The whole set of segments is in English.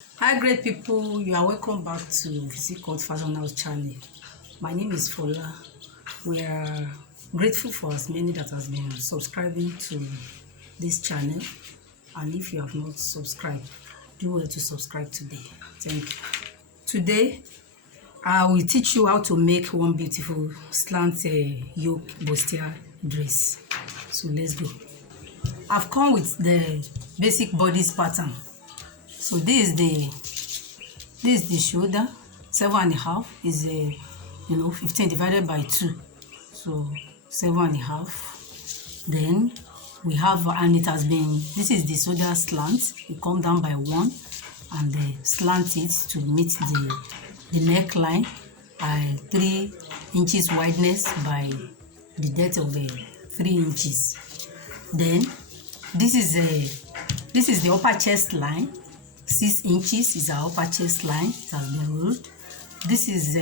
Hi great people, you are welcome back to Physique Fashion channel. My name is Fola. We are grateful for as many that has been subscribing to this channel, and if you have not subscribed, do well to subscribe today. Thank you. Today I will teach you how to make one beautiful slant yoke bustier dress. So let's go. I've come with the basic bodice pattern. So this is the shoulder. 7.5 is 15 divided by 2, so 7.5. Then we have, and it has been, this is the shoulder slant. You come down by 1 and slant it to meet the neckline by 3 inches wideness by the depth of 3 inches. Then this is the upper chest line. 6 inches is our upper chest line. It has been ruled. This is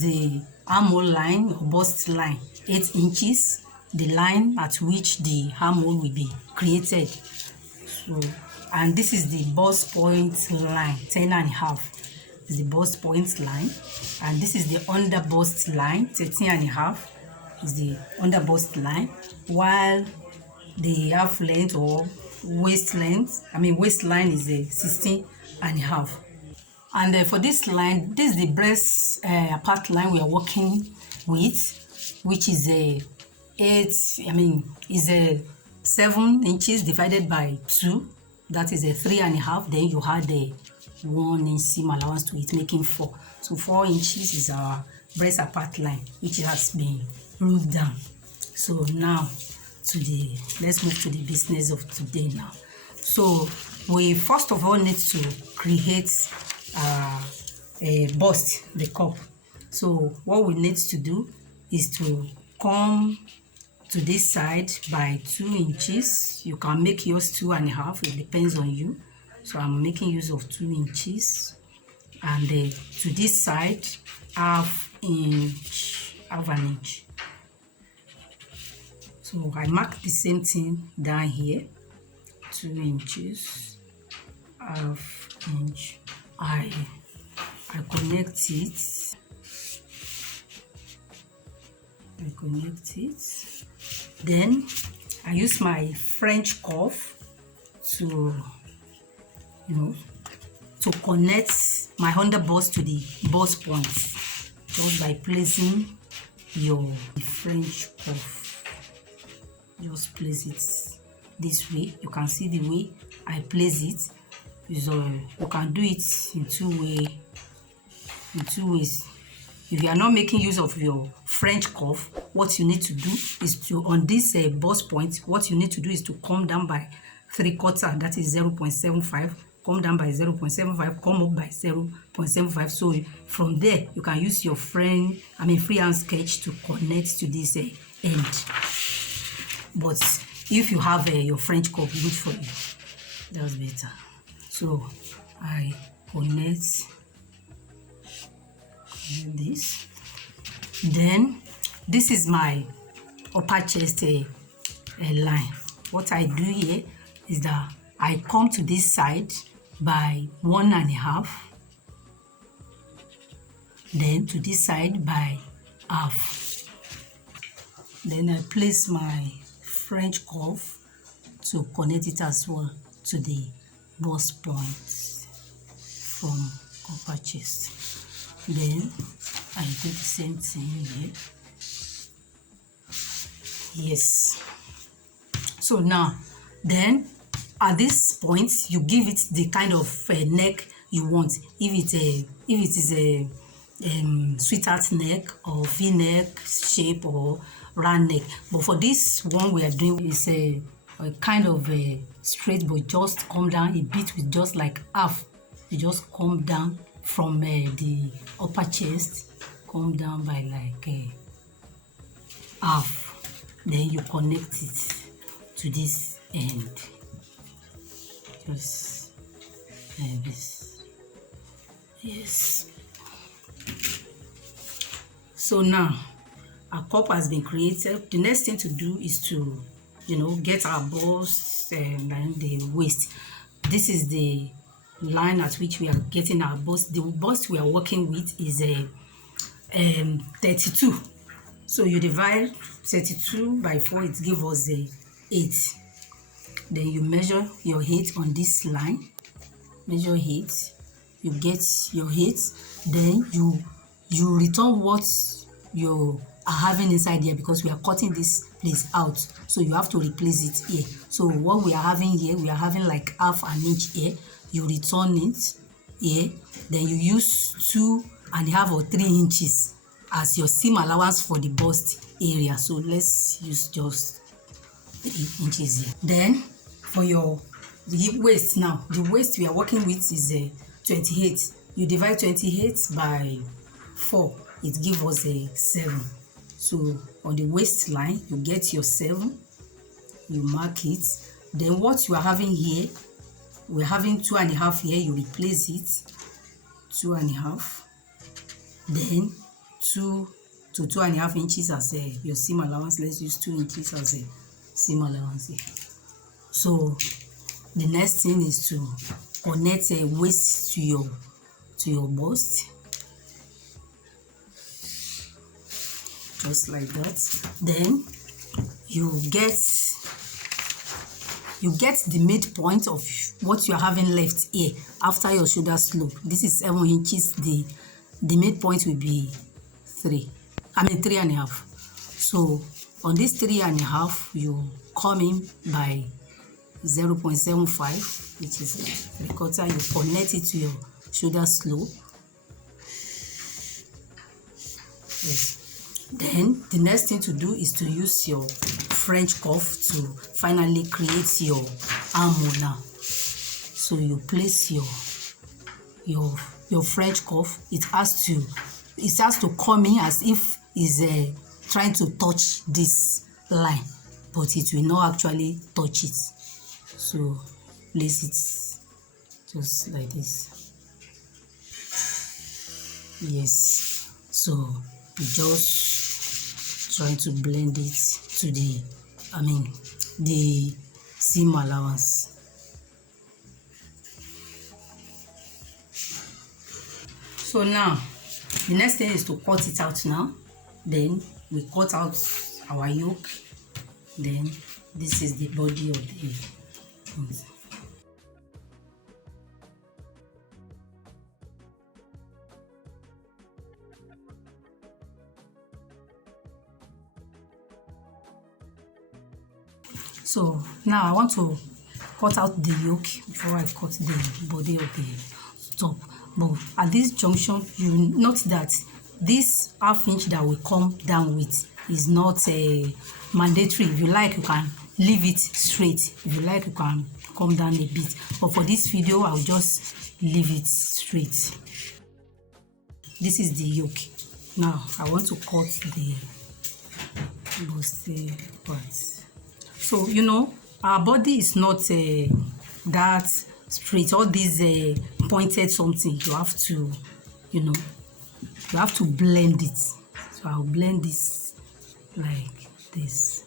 the armhole line or bust line, 8 inches, the line at which the armhole will be created. So, and this is the bust point line, 10.5 is the bust point line, and this is the under bust line, 13.5 is the under bust line, while the half length or waistline is a 16.5. And for this line, this is the breast apart line we are working with, which is a 7 inches divided by 2, that is a 3.5. Then you add a 1 inch seam allowance to it, making 4. So 4 inches is our breast apart line, which has been ruled down. So now let's move to the business of today now. So we first of all need to create a bust, the cup. So what we need to do is to come to this side by 2 inches. You can make yours 2.5, it depends on you. So I'm making use of 2 inches, and to this side half an inch. So I mark the same thing down here, 2 inches, half inch. I connect it. Then I use my French cuff to connect my under bust to the bust point, just by placing your French cuff. Just place it this way. You can see the way I place it. So you can do it in two ways. If you are not making use of your French cuff, what you need to do is to, on this bust point, what you need to do is to come down by 3/4, that is 0.75. Come down by 0.75, come up by 0.75. So from there you can use your freehand sketch to connect to this end. But if you have your French cuff, good for you. That's better. So I connect this. Then this is my upper chest line. What I do here is that I come to this side by 1.5, then to this side by half. Then I place my French cuff to connect it as well to the bust point from upper chest. Then I do the same thing here. Yes. So now, then at this point, you give it the kind of neck you want. If it is a sweetheart neck or V-neck shape or round neck, but for this one we are doing is a kind of a straight, but just come down a bit with just like half. You just come down from the upper chest, come down by like half. Then you connect it to this end, just like this. Yes. So now our cup has been created. The next thing to do is to get our bust and the waist. this is the line at which we are getting our bust. The bust we are working with is a 32. So you divide 32 by 4, it gives us the 8. Then you measure your height on this line. Measure height. You get your height. Then you return what you are having inside here, because we are cutting this place out. So you have to replace it here. So what we are having here, we are having like half an inch here. You return it here. Then you use 2.5 or 3 inches as your seam allowance for the bust area. So let's use just 3 inches here. Then for your waist now, the waist we are working with is 28. You divide 28 by 4, it gives us a 7. So on the waistline, you get your 7, you mark it. Then what you are having here, we're having 2.5 here, you replace it, 2.5. Then 2 to 2.5 inches as your seam allowance. Let's use 2 inches as a seam allowance here. So the next thing is to connect a waist to your bust, just like that. Then you get the midpoint of what you are having left here after your shoulder slope. This is 7 inches. The midpoint will be 3.5. So on this 3.5, you come in by 0.75, which is 3/4. You connect it to your shoulder slope. Yes. Then the next thing to do is to use your French cuff to finally create your armhole now. So you place your French cuff. It has to come in as if it's trying to touch this line, but it will not actually touch it. So place it just like this. Yes. So you just trying to blend it to the seam allowance. So now the next thing is to cut it out now. Then we cut out our yoke. Then this is the body of the So now I want to cut out the yoke before I cut the body of the top. But at this junction, you note that this ½ inch that we come down with is not mandatory. If you like, you can leave it straight. If you like, you can come down a bit. But for this video, I'll just leave it straight. This is the yoke. Now I want to cut the bust part. So our body is not that straight. All these pointed something, you have to blend it. So I'll blend this like this.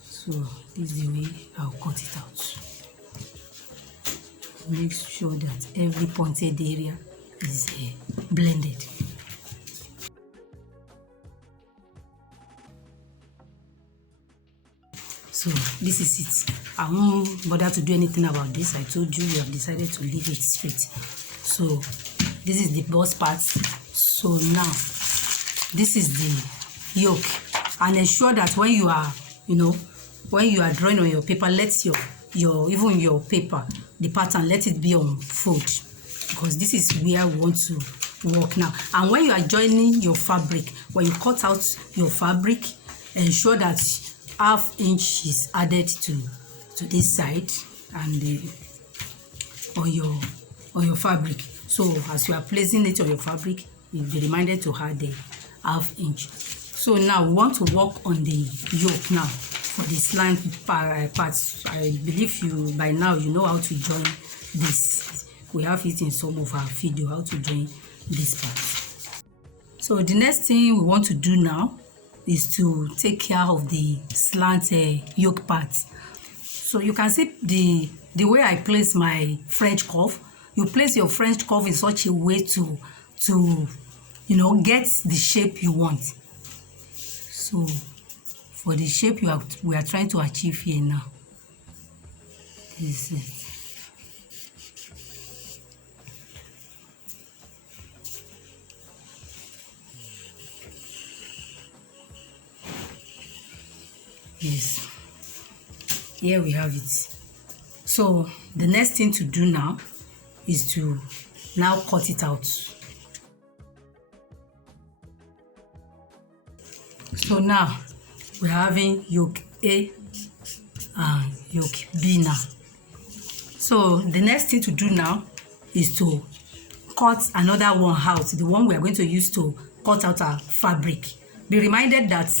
So this is the way I'll cut it out. Make sure that every pointed area is blended. So this is it. I won't bother to do anything about this. I told you we have decided to leave it straight. So this is the bust part. So now this is the yoke, and ensure that when you are drawing on your paper, let even your paper, the pattern, let it be on fold, because this is where we want to work now. And when you are joining your fabric, when you cut out your fabric, ensure that ½ inch is added to this side and on your fabric. So as you are placing it on your fabric, you'll be reminded to add the ½ inch. So now we want to work on the yoke now for the slant parts. I believe by now you know how to join this. We have it in some of our video how to join this part. So the next thing we want to do now is to take care of the slant yoke part. So you can see the way I place my French curve. You place your French curve in such a way to you know, get the shape you want. So for the shape we are trying to achieve here now, this is it. Yes, here we have it. So the next thing to do now is to now cut it out. So now we're having yoke A and yoke B now. So the next thing to do now is to cut another one out, the one we are going to use to cut out our fabric. Be reminded that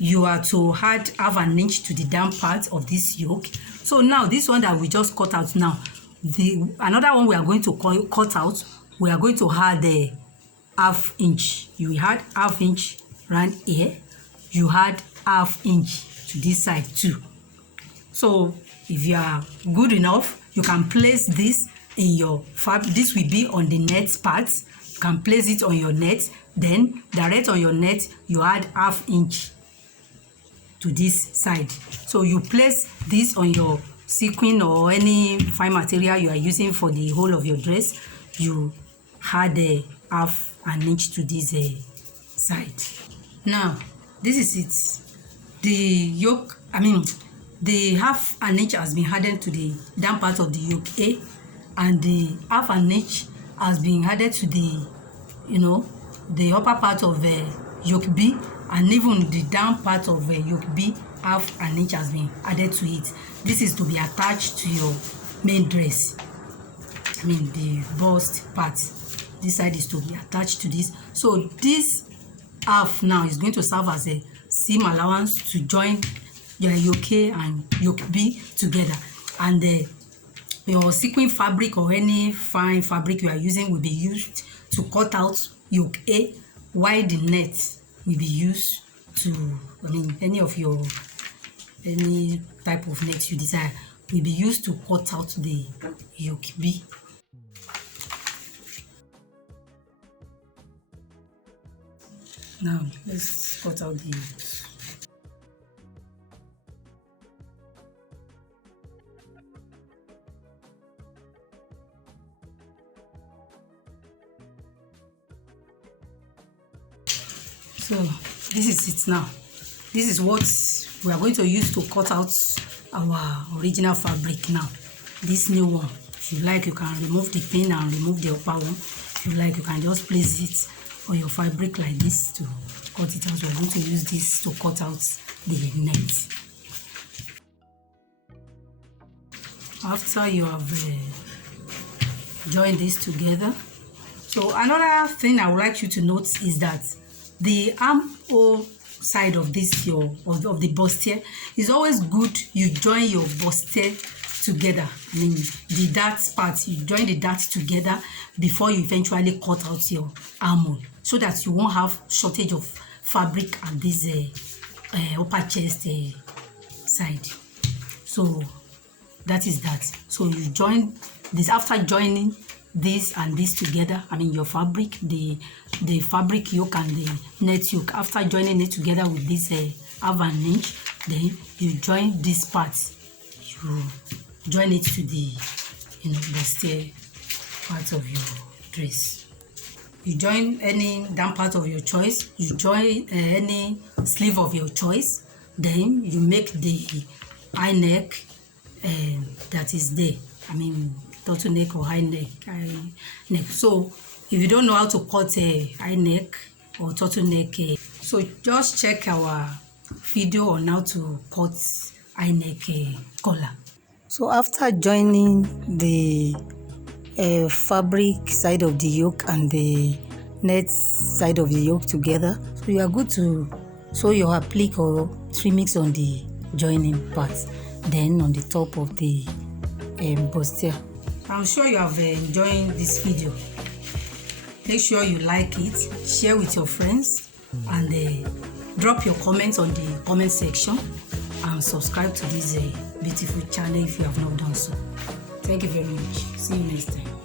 you are to add half an inch to the down part of this yoke. So now this one that we just cut out now, another one we are going to cut out, we are going to add the half inch. You add half inch right here, you add half inch to this side too. So if you are good enough, you can place this in your fabric. This will be on the net part. You can place it on your net, then direct on your net, you add half inch to this side. So you place this on your sequin or any fine material you are using for the whole of your dress. You add a half an inch to this side. Now this is it. The yoke, the half an inch has been added to the down part of the yoke A, and the half an inch has been added to the, you know, the upper part of yoke B, and even the down part of yoke B, half an inch has been added to it. This is to be attached to your main dress. The bust part. This side is to be attached to this. So this half now is going to serve as a seam allowance to join your yoke A and yoke B together. And your sequin fabric or any fine fabric you are using will be used to cut out yoke A, while the net will be used to, any type of net you desire will be used to cut out the yoke B. Now let's cut out the yokes. So this is it now. This is what we are going to use to cut out our original fabric now. This new one. If you like, you can remove the pin and remove the upper one. If you like, you can just place it on your fabric like this to cut it out. We are going to use this to cut out the net. After you have joined this together, so another thing I would like you to note is that the armhole side of this of the bustier is always good. You join your bustier together. The dart part, you join the dart together before you eventually cut out your armhole, so that you won't have shortage of fabric at this upper chest side. So that is that. So you join this. After joining this and this together, your fabric, the fabric yoke and the net yoke, after joining it together with this half an inch, then you join this part, you join it to the bustier part of your dress. You join any down part of your choice, you join any sleeve of your choice, then you make the high neck that is there. Turtleneck or high neck. So if you don't know how to cut a high neck or turtleneck, so just check our video on how to cut high neck collar. So after joining the fabric side of the yoke and the net side of the yoke together, so you are good to sew your applique or trimmings on the joining part, then on the top of the bustier. I'm sure you have enjoyed this video. Make sure you like it, share with your friends, and drop your comments on the comment section. and subscribe to this beautiful channel if you have not done so. Thank you very much. See you next time.